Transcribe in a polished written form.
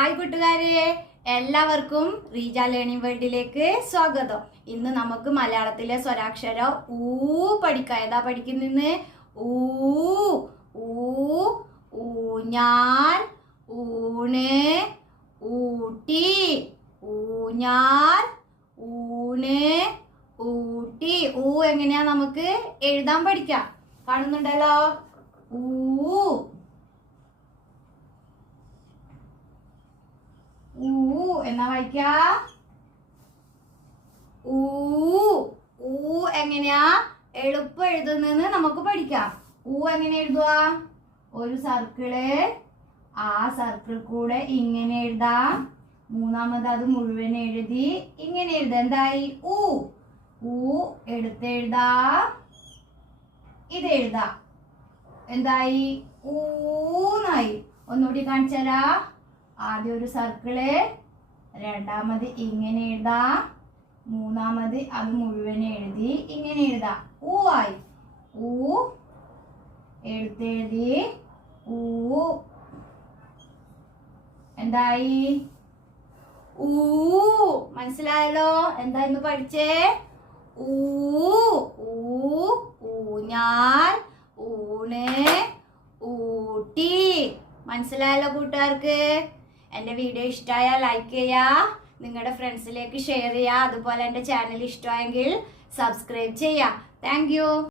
Hi കൂട്ടുകാരെ, എല്ലാവർക്കും Reeja learning വേൾഡിലേക്ക് സ്വാഗതം. ഇന്ന് നമുക്ക് മലയാളത്തിലെ സ്വരാക്ഷരം ഊ പഠിക്കാം. ഏതാ പഠിക്കുന്നെന്ന്? ഊ ഊ ഊഞ്ഞാൽ, ഊണ്, ഊട്ടി. ഊഞ്ഞാൽ, ഊണ്, ഊട്ടി. ഊ എങ്ങനെയാ നമുക്ക് എഴുതാൻ പഠിക്കാം. കാണുന്നുണ്ടല്ലോ, ഊ ഊ എന്നാ വായിക്ക. ഊ ഊ എങ്ങനെയാ എളുപ്പം എഴുതുന്നെന്ന് നമുക്ക് പഠിക്കാം. ഊ എങ്ങനെ എഴുതുക? ഒരു സർക്കിള്, ആ സർക്കിൾ കൂടെ ഇങ്ങനെ എഴുതാം. മൂന്നാമത് അത് മുഴുവൻ എഴുതി ഇങ്ങനെ എഴുതാം. എന്തായി? ഊ ഊ എടുത്തെഴുതാം, ഇത് എഴുതാം. എന്തായി? ഊന്നായി. ഒന്നുകൂടി കാണിച്ചാലാ. ആദ്യം ഒരു സർക്കിള്, രണ്ടാമത് ഇങ്ങനെ എഴുതാം, മൂന്നാമത് അത് മുഴുവൻ എഴുതി ഇങ്ങനെ എഴുതാം. ഊ ആയി. ഊ എടുത്തെഴുതി ഊ. എന്തായി? ഊ. മനസ്സിലായല്ലോ എന്താ ഇന്ന് പഠിച്ചേ? ഊ ഊ ഊഞ്ഞാൽ, ഊണ്, ഊട്ടി. മനസ്സിലായല്ലോ കൂട്ടുകാർക്ക്? എൻ്റെ വീഡിയോ ഇഷ്ടമായാൽ ലൈക്ക് ചെയ്യുക, നിങ്ങളുടെ ഫ്രണ്ട്സിലേക്ക് ഷെയർ ചെയ്യുക. അതുപോലെ എൻ്റെ ചാനൽ ഇഷ്ടമായെങ്കിൽ സബ്സ്ക്രൈബ് ചെയ്യുക. Thank you.